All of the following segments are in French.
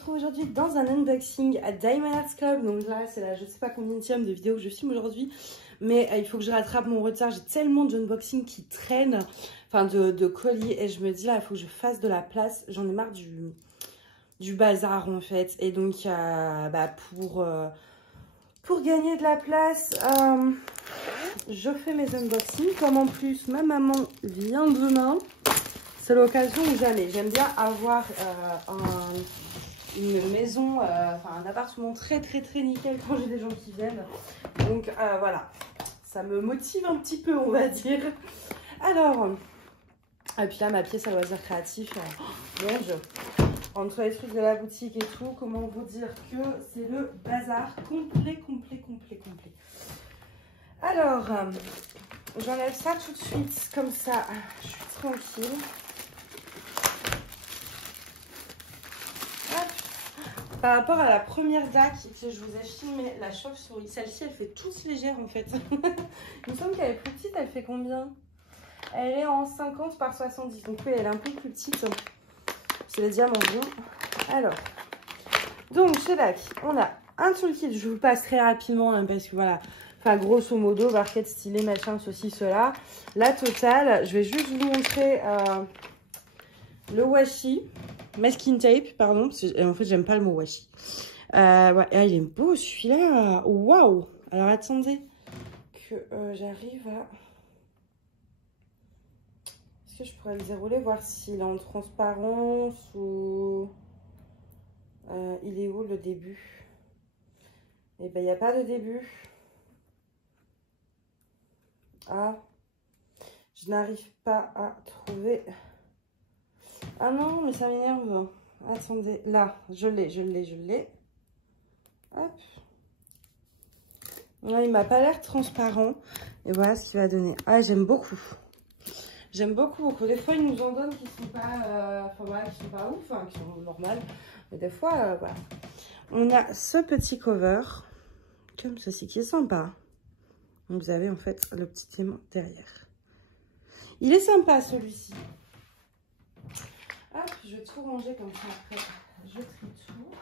retrouve aujourd'hui dans un unboxing à Diamond Arts Club. Donc là, c'est la je sais pas combienième de vidéo que je filme aujourd'hui. Mais il faut que je rattrape mon retard. J'ai tellement d'unboxing qui traînent, enfin de colis. Et je me dis là, il faut que je fasse de la place. J'en ai marre du bazar en fait. Et donc, pour gagner de la place, je fais mes unboxings. Comme en plus, ma maman vient demain. C'est l'occasion ou jamais. J'aime bien avoir une maison, un appartement très nickel quand j'ai des gens qui viennent. Donc voilà, ça me motive un petit peu, on va dire. Alors, et puis là, ma pièce à loisirs créatifs, mon Dieu. Entre les trucs de la boutique et tout, comment vous dire que c'est le bazar complet. Alors, j'enlève ça tout de suite, comme ça, je suis tranquille. Par rapport à la première DAC que je vous ai filmé, la chauve-souris, celle-ci elle fait toute légère en fait. Il me semble qu'elle est plus petite, elle fait combien? Elle est en 50 par 70, donc oui elle est un peu plus petite. C'est le diamant bleu. Alors, donc chez DAC, on a un toolkit, je vous passe très rapidement hein, parce que voilà, enfin grosso modo, barquette stylée, machin, ceci, cela. La totale, je vais juste vous montrer le washi. Masking tape, pardon, parce que en fait j'aime pas le mot washi. Ouais, il est beau celui-là. Waouh! Alors attendez que j'arrive à. Est-ce que je pourrais le dérouler, voir s'il est en transparence ou. Il est où le début? Eh ben il n'y a pas de début. Ah, je n'arrive pas à trouver. Ah non, mais ça m'énerve. Attendez, là, je l'ai. Hop. Là, il m'a pas l'air transparent. Et voilà ce qu'il va donner. Ah, j'aime beaucoup. J'aime beaucoup. Des fois, ils nous en donnent qui sont pas, qui sont pas ouf, hein, qui sont normales. Mais des fois, voilà. On a ce petit cover, comme ceci, qui est sympa. Donc, vous avez en fait le petit aimant derrière. Il est sympa, celui-ci. Hop, je vais tout ranger comme ça après. Je trie tout.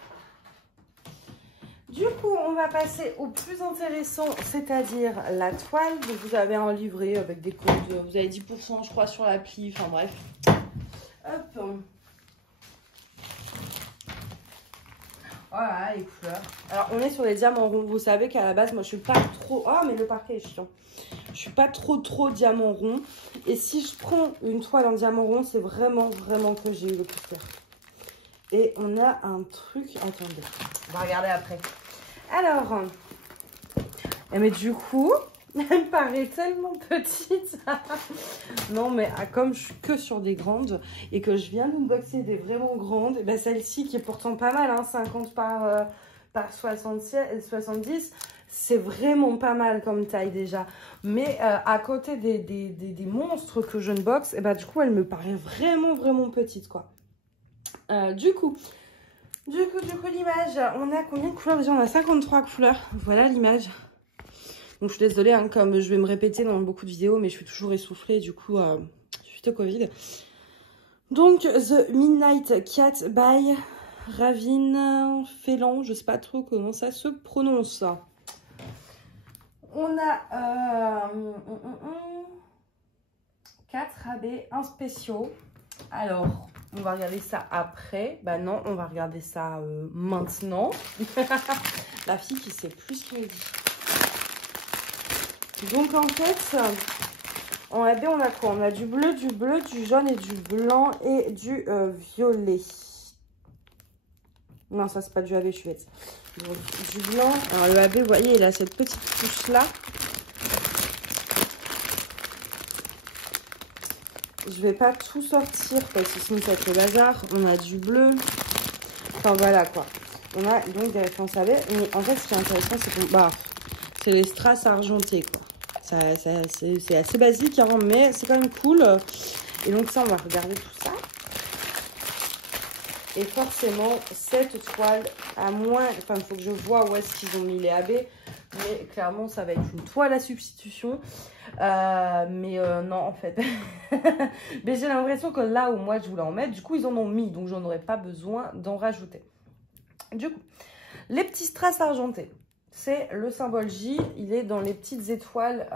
Du coup, on va passer au plus intéressant, c'est-à-dire la toile. Donc, vous avez un livret avec des codes. Vous avez 10%, je crois, sur l'appli. Enfin, bref. Hop. Voilà, les couleurs. Alors, on est sur les diamants ronds. Vous savez qu'à la base, moi, je suis pas trop... Oh, mais le parquet est chiant. Je suis pas trop diamant rond. Et si je prends une toile en diamant rond, c'est vraiment que j'ai eu le coup de cœur. Et on a un truc... Attendez, on va regarder après. Alors, mais du coup, elle me paraît tellement petite. Non, mais comme je suis que sur des grandes et que je viens d'unboxer des vraiment grandes, ben celle-ci qui est pourtant pas mal, hein, 50 par 70, c'est vraiment pas mal comme taille déjà. Mais à côté des monstres que je unbox, et ben, du coup, elle me paraît vraiment petite, quoi. Du coup, l'image, on a combien de couleurs déjà? On a 53 couleurs. Voilà l'image. Donc, je suis désolée, hein, comme je vais me répéter dans beaucoup de vidéos, mais je suis toujours essoufflée, du coup, suite au Covid. Donc, The Midnight Cat by Ravine Félan, je sais pas trop comment ça se prononce. On a 4 AB, 1 spéciaux. Alors, on va regarder ça après. Bah non, on va regarder ça maintenant. La fille qui sait plus ce qu'elle dit. Donc en fait, en AB, on a quoi? On a du bleu, du jaune et du blanc et du violet. Non, ça c'est pas du AB, je suis bête. Donc, du blanc. Alors le AB, vous voyez, il a cette petite touche là. Je vais pas tout sortir parce que sinon ça va être le bazar. On a du bleu. Enfin voilà quoi. On a donc des références AB. Mais en fait, ce qui est intéressant, c'est qu'on... Bah, c'est les strass argentés quoi. C'est assez basique, hein, mais c'est quand même cool. Et donc ça, on va regarder tout ça. Et forcément, cette toile, à moins... Enfin, il faut que je vois où est-ce qu'ils ont mis les AB. Mais clairement, ça va être une toile à substitution. Non, en fait. Mais j'ai l'impression que là où moi, je voulais en mettre, du coup, ils en ont mis. Donc, j'en aurais pas besoin d'en rajouter. Du coup, les petits strass argentés, c'est le symbole J. Il est dans les petites étoiles,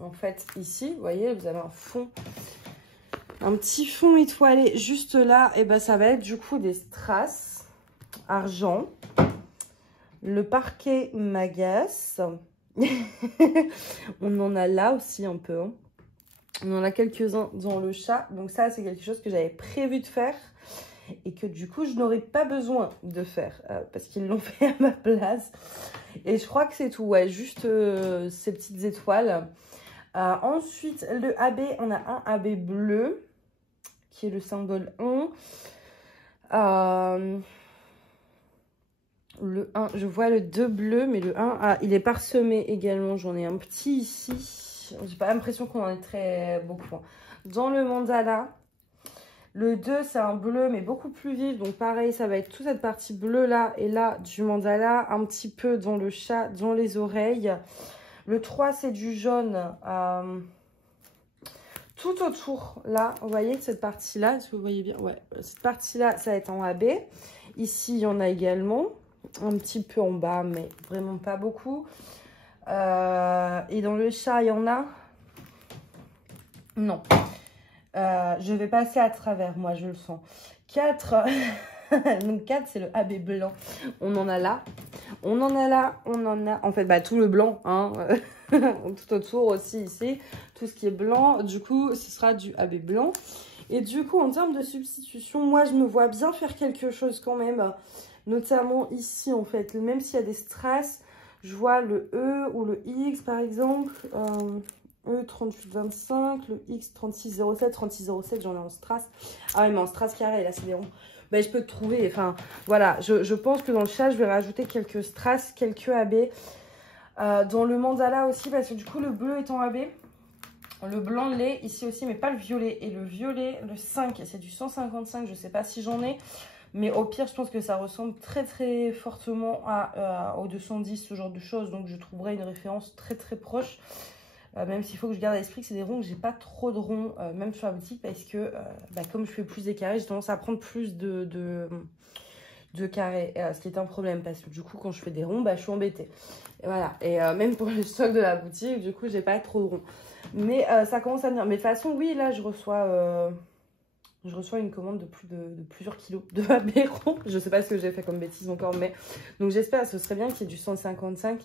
en fait, ici. Vous voyez, vous avez un fond, un petit fond étoilé juste là. Et ben, ça va être du coup des strass argent. Le parquet m'agace. On en a là aussi un peu. Hein. On en a quelques-uns dans le chat. Donc ça, c'est quelque chose que j'avais prévu de faire. Et que du coup, je n'aurais pas besoin de faire. Parce qu'ils l'ont fait à ma place. Et je crois que c'est tout. Ouais, juste ces petites étoiles. Ensuite, le AB. On a un AB bleu. Qui est le symbole 1. Le 1, je vois le 2 bleu, mais le 1, il est parsemé également. J'en ai un petit ici. J'ai pas l'impression qu'on en ait très beaucoup. Dans le mandala, le 2, c'est un bleu, mais beaucoup plus vif. Donc pareil, ça va être toute cette partie bleue là et là du mandala. Un petit peu dans le chat, dans les oreilles. Le 3, c'est du jaune. Tout autour, là, vous voyez, cette partie-là, est-ce que vous voyez bien? Ouais, cette partie-là, ça va être en AB. Ici, il y en a également. Un petit peu en bas, mais vraiment pas beaucoup. Et dans le chat, il y en a? Non. Je vais passer à travers, moi, je le sens. 4. Donc 4, c'est le AB blanc. On en a là. On en a là. On en a... En fait, bah, tout le blanc, hein. Tout autour aussi, ici. Tout ce qui est blanc. Du coup, ce sera du AB blanc. Et du coup, en termes de substitution, moi, je me vois bien faire quelque chose quand même. Notamment ici, en fait. Même s'il y a des strass, je vois le E ou le X, par exemple. E 3825, le X 3607. 3607, j'en ai en strass. Ah ouais, mais en strass carré, là, c'est des ronds. Ben, je peux te trouver. Enfin, voilà. Je pense que dans le chat, je vais rajouter quelques strass, quelques AB. Dans le mandala aussi, parce que du coup, le bleu est en AB. Le blanc l'est ici aussi, mais pas le violet. Et le violet, le 5, c'est du 155. Je ne sais pas si j'en ai. Mais au pire, je pense que ça ressemble très très fortement au 210, ce genre de choses. Donc je trouverai une référence très très proche. Même s'il faut que je garde à l'esprit que c'est des ronds, que j'ai pas trop de ronds, même sur la boutique. Parce que comme je fais plus des carrés, j'ai tendance à prendre plus de carrés. Ce qui est un problème. Parce que du coup, quand je fais des ronds, je suis embêtée. Et voilà. Et même pour le stock de la boutique, du coup, j'ai pas trop de ronds. Mais ça commence à venir. Mais de toute façon, oui, là, je reçois une commande de plusieurs kilos de Abéron. Je sais pas ce que j'ai fait comme bêtise encore, mais... Donc j'espère, ce serait bien qu'il y ait du 155.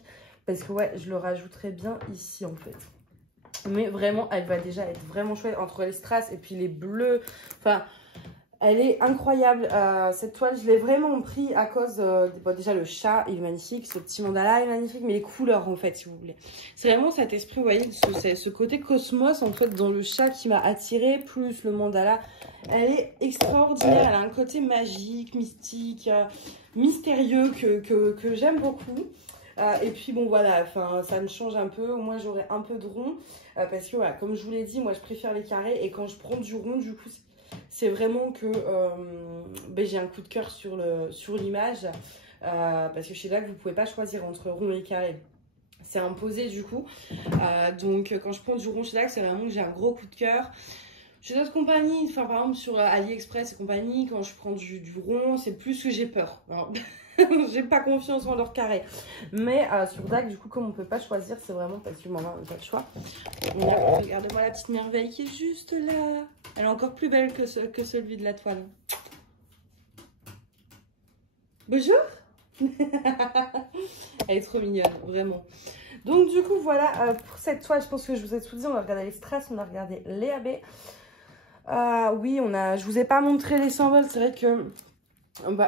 Parce que ouais, je le rajouterais bien ici, en fait. Mais vraiment, elle va déjà être vraiment chouette. Entre les strass et puis les bleus. Enfin, elle est incroyable. Cette toile, je l'ai vraiment pris à cause... bon, déjà, le chat, il est magnifique. Ce petit mandala est magnifique. Mais les couleurs, en fait, si vous voulez. C'est vraiment cet esprit, vous voyez, ce côté cosmos, en fait, dans le chat qui m'a attirée. Plus le mandala. Elle est extraordinaire. Elle a un côté magique, mystique, mystérieux que j'aime beaucoup. Et puis bon voilà, enfin ça me change un peu, au moins j'aurai un peu de rond parce que voilà, comme je vous l'ai dit, moi je préfère les carrés et quand je prends du rond, du coup c'est vraiment que j'ai un coup de cœur sur l'image parce que chez DAC vous pouvez pas choisir entre rond et carré. C'est imposé du coup, donc quand je prends du rond chez DAC, c'est vraiment que j'ai un gros coup de cœur. Chez d'autres compagnies, enfin par exemple sur AliExpress et compagnie, quand je prends du rond, c'est plus que j'ai peur. J'ai pas confiance en leur carré. Mais sur DAC, du coup, comme on peut pas choisir, c'est vraiment parce que maman n'a pas le choix. Regardez-moi la petite merveille qui est juste là. Elle est encore plus belle que celui de la toile. Bonjour. Elle est trop mignonne, vraiment. Donc du coup, voilà, pour cette toile, je pense que je vous ai tout dit. On a regardé les strass, on a regardé les AB. Oui, je vous ai pas montré les symboles. C'est vrai que...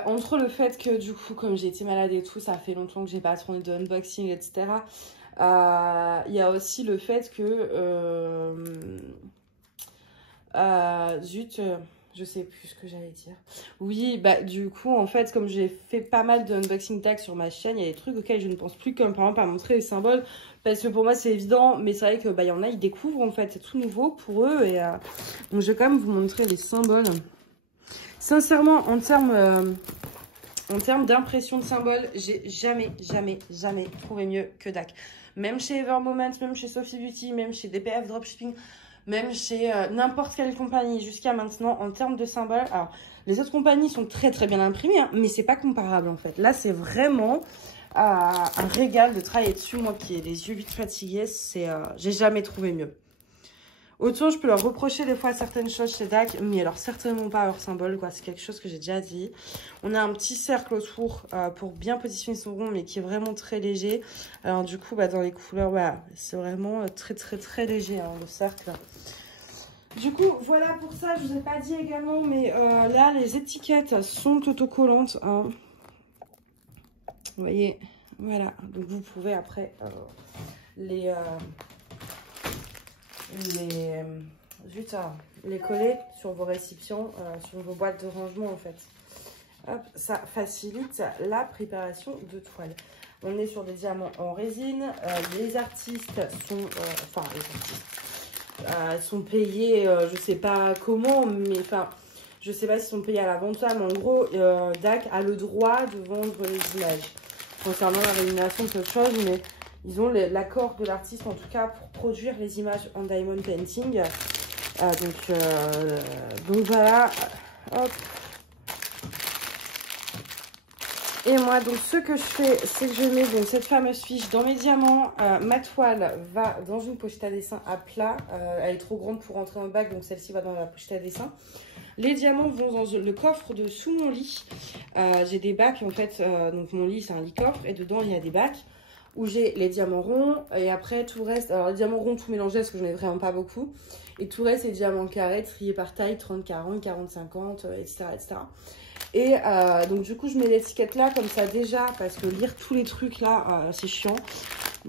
entre le fait que du coup comme j'ai été malade et tout, ça fait longtemps que j'ai pas tourné de unboxing, etc. Il y a aussi le fait que zut, je sais plus ce que j'allais dire. Oui, du coup en fait comme j'ai fait pas mal de unboxing tags sur ma chaîne, il y a des trucs auxquels je ne pense plus, comme par exemple à montrer les symboles, parce que pour moi c'est évident, mais c'est vrai que il y en a, ils découvrent en fait, c'est tout nouveau pour eux. Et donc je vais quand même vous montrer les symboles. Sincèrement, en termes d'impression de symbole, j'ai jamais trouvé mieux que DAC. Même chez Evermoment, même chez Sophie Beauty, même chez DPF Dropshipping, même chez n'importe quelle compagnie jusqu'à maintenant en termes de symboles. Alors, les autres compagnies sont très très bien imprimées, hein, mais c'est pas comparable en fait. Là, c'est vraiment un régal de travailler dessus. Moi qui ai les yeux vite fatigués, j'ai jamais trouvé mieux. Autant je peux leur reprocher des fois certaines choses chez DAC, mais alors certainement pas leur symbole, quoi. C'est quelque chose que j'ai déjà dit. On a un petit cercle autour pour bien positionner son rond, mais qui est vraiment très léger. Alors du coup, dans les couleurs, voilà, c'est vraiment très très très léger, hein, le cercle. Du coup, voilà pour ça. Je vous ai pas dit également, mais là, les étiquettes sont autocollantes, hein. Vous voyez, voilà. Donc vous pouvez après les coller sur vos récipients, sur vos boîtes de rangement en fait. Hop, ça facilite la préparation de toile. On est sur des diamants en résine. Les artistes sont payés, je sais pas comment, mais enfin, je sais pas s'ils sont payés à la vente, mais en gros, DAC a le droit de vendre les images. Concernant la rémunération, c'est autre chose, mais ils ont l'accord de l'artiste, en tout cas, pour produire les images en diamond painting. Donc voilà. Hop. Et moi, donc, ce que je fais, c'est que je mets donc, cette fameuse fiche dans mes diamants. Ma toile va dans une pochette à dessin à plat. Elle est trop grande pour rentrer dans le bac, donc celle-ci va dans la pochette à dessin. Les diamants vont dans le coffre de sous mon lit. J'ai des bacs, en fait. Donc, mon lit, c'est un lit coffre. Et dedans, il y a des bacs où j'ai les diamants ronds. Et après, tout le reste. Alors, les diamants ronds, tout mélangé, parce que j'en ai vraiment pas beaucoup. Et tout le reste, c'est des diamants carrés, triés par taille, 30, 40, 40, 50, etc. etc. Et donc, du coup, je mets l'étiquette là, comme ça, déjà, parce que lire tous les trucs là, c'est chiant.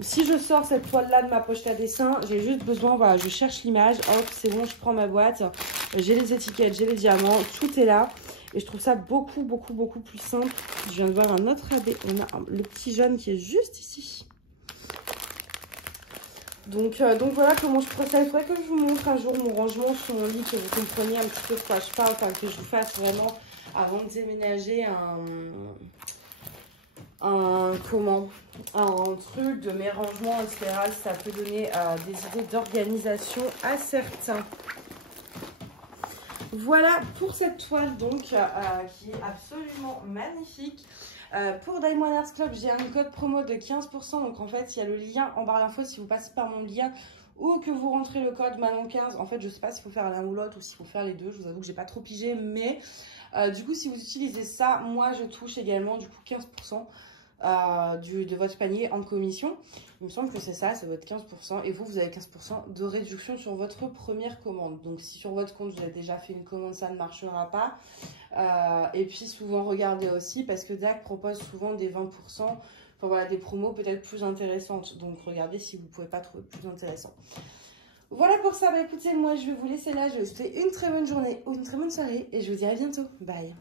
Si je sors cette toile-là de ma pochette à dessin, j'ai juste besoin, voilà, je cherche l'image, hop, c'est bon, je prends ma boîte, j'ai les étiquettes, j'ai les diamants, tout est là. Et je trouve ça beaucoup, beaucoup, beaucoup plus simple. Je viens de voir un autre AB, on a le petit jaune qui est juste ici. Donc voilà comment je procède. Il faudrait que je vous montre un jour mon rangement sur mon lit, que vous compreniez un petit peu de quoi je parle, enfin que je vous fasse vraiment, avant de déménager, un truc de mes rangements, etc. Ça peut donner des idées d'organisation à certains. Voilà pour cette toile donc qui est absolument magnifique. Pour Diamond Art Club, j'ai un code promo de 15%. Donc en fait, il y a le lien en barre d'infos si vous passez par mon lien ou que vous rentrez le code Manon15. En fait, je sais pas s'il faut faire l'un ou l'autre ou s'il faut faire les deux. Je vous avoue que j'ai pas trop pigé, mais du coup, si vous utilisez ça, moi je touche également du coup 15% de votre panier en commission. Il me semble que c'est ça, c'est votre 15%. Et vous avez 15% de réduction sur votre première commande. Donc si sur votre compte vous avez déjà fait une commande, ça ne marchera pas. Et puis souvent regardez aussi parce que DAC propose souvent des 20%. Enfin voilà, des promos peut-être plus intéressantes. Donc regardez si vous ne pouvez pas trouver plus intéressant. Voilà pour ça. Bah écoutez, moi je vais vous laisser là. Je vais vous souhaiter une très bonne journée ou une très bonne soirée. Et je vous dis à bientôt. Bye.